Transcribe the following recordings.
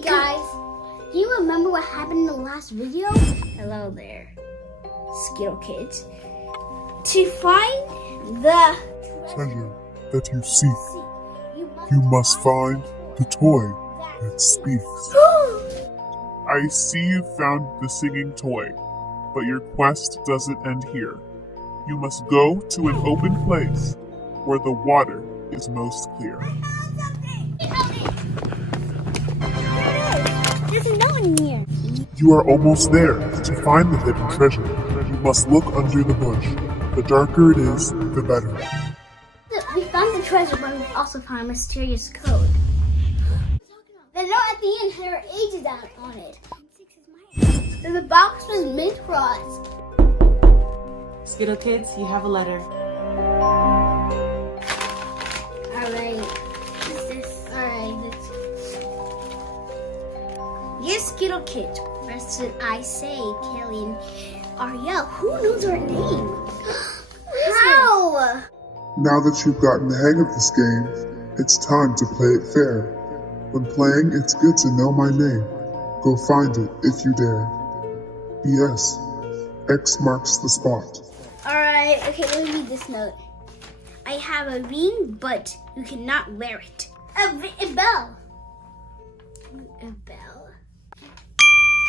Hey guys, do you remember what happened in the last video? Hello there, Skittle Kids. To find the treasure that you seek, you must find the toy that speaks. I see you found the singing toy, but your quest doesn't end here. You must go to an open place where the water is most clear. There's no one in here. You are almost there. To find the hidden treasure, you must look under the bush. The darker it is, the better. We found the treasure, but we also found a mysterious code. The note at the end had our ages on it. And the box was made for us. Skittle Kids, you have a letter. Alright. What's this? Alright. Dear Skittle Kids, rest did I say, Kaylee and Ariel. Who knows our name? How? Now that you've gotten the hang of this game, it's time to play it fair. When playing, it's good to know my name. Go find it if you dare. P.S. X marks the spot. Alright, okay, let me read this note. I have a ring, but you cannot wear it. A bell. A bell.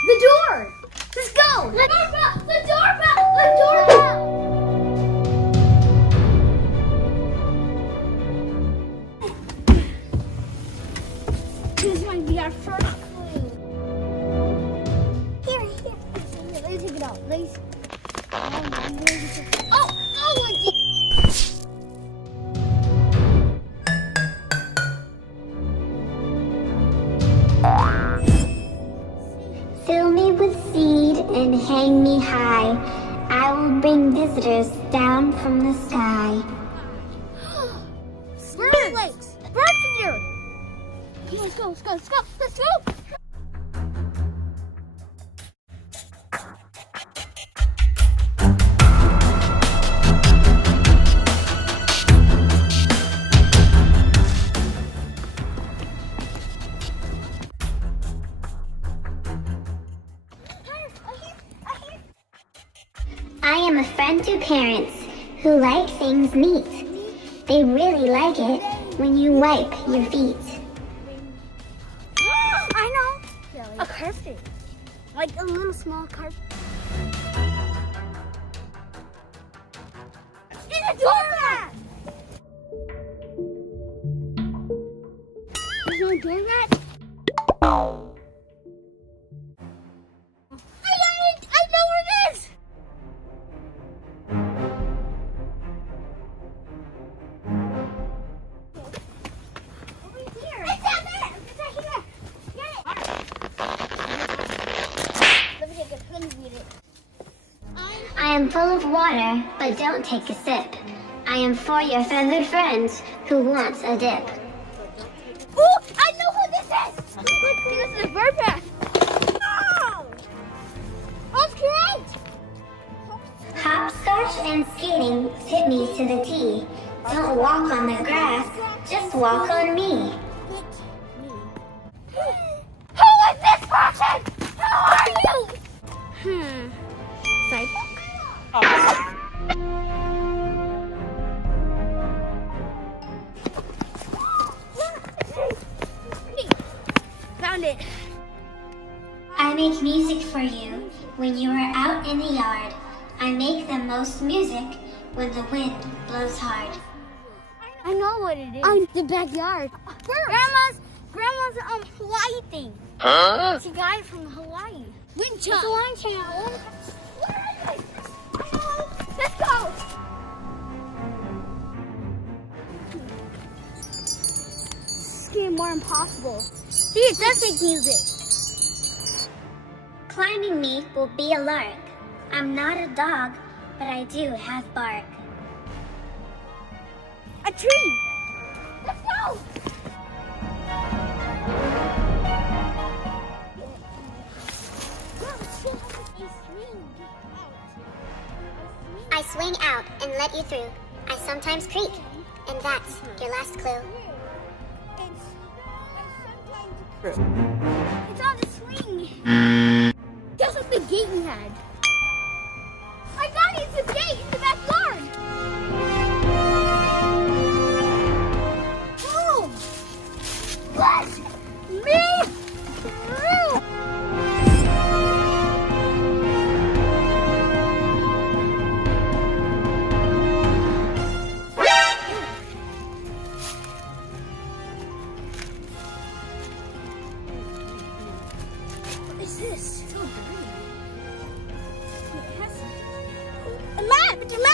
The door! Let's go! The doorbell! The doorbell! The doorbell! This might be our first clue. Here. Let me take it out. Let me see. Oh, Fill me with seed and hang me high. I will bring visitors down from the sky. Birds! Birds in here! Okay, let's go! I am a friend to parents who like things neat. They really like it when you wipe your feet. I know! A carpet. Like a little small carpet. It's a doormat! There's no doormat? I know where it is! I am full of water, but don't take a sip. I am for your feathered friends who wants a dip. Oh, I know who this is! This is a bird bath. Oh! That's great! Hopscotch and skating fit me to the tee. Don't walk on the grass, just walk on me. Who is this person? Who are you? Sidewalk? Found it. I make music for you when you are out in the yard. I make the most music when the wind blows hard. I know what it is. The backyard. Grandma's Hawaii thing. Huh? She got it from Hawaii. Wind chime. It's a wind chime. Let's go. It's getting more impossible. See, it does take music. Climbing me will be a lark. I'm not a dog, but I do have bark. A tree. Let's go. I swing out and let you through. I sometimes creak, and that's your last clue. It's sometimes It's on the swing. Just like the gate we had. I got it. It's a gate in the backyard. Oh! Let me through. What is this? It's so dirty. It has a map! It's a map!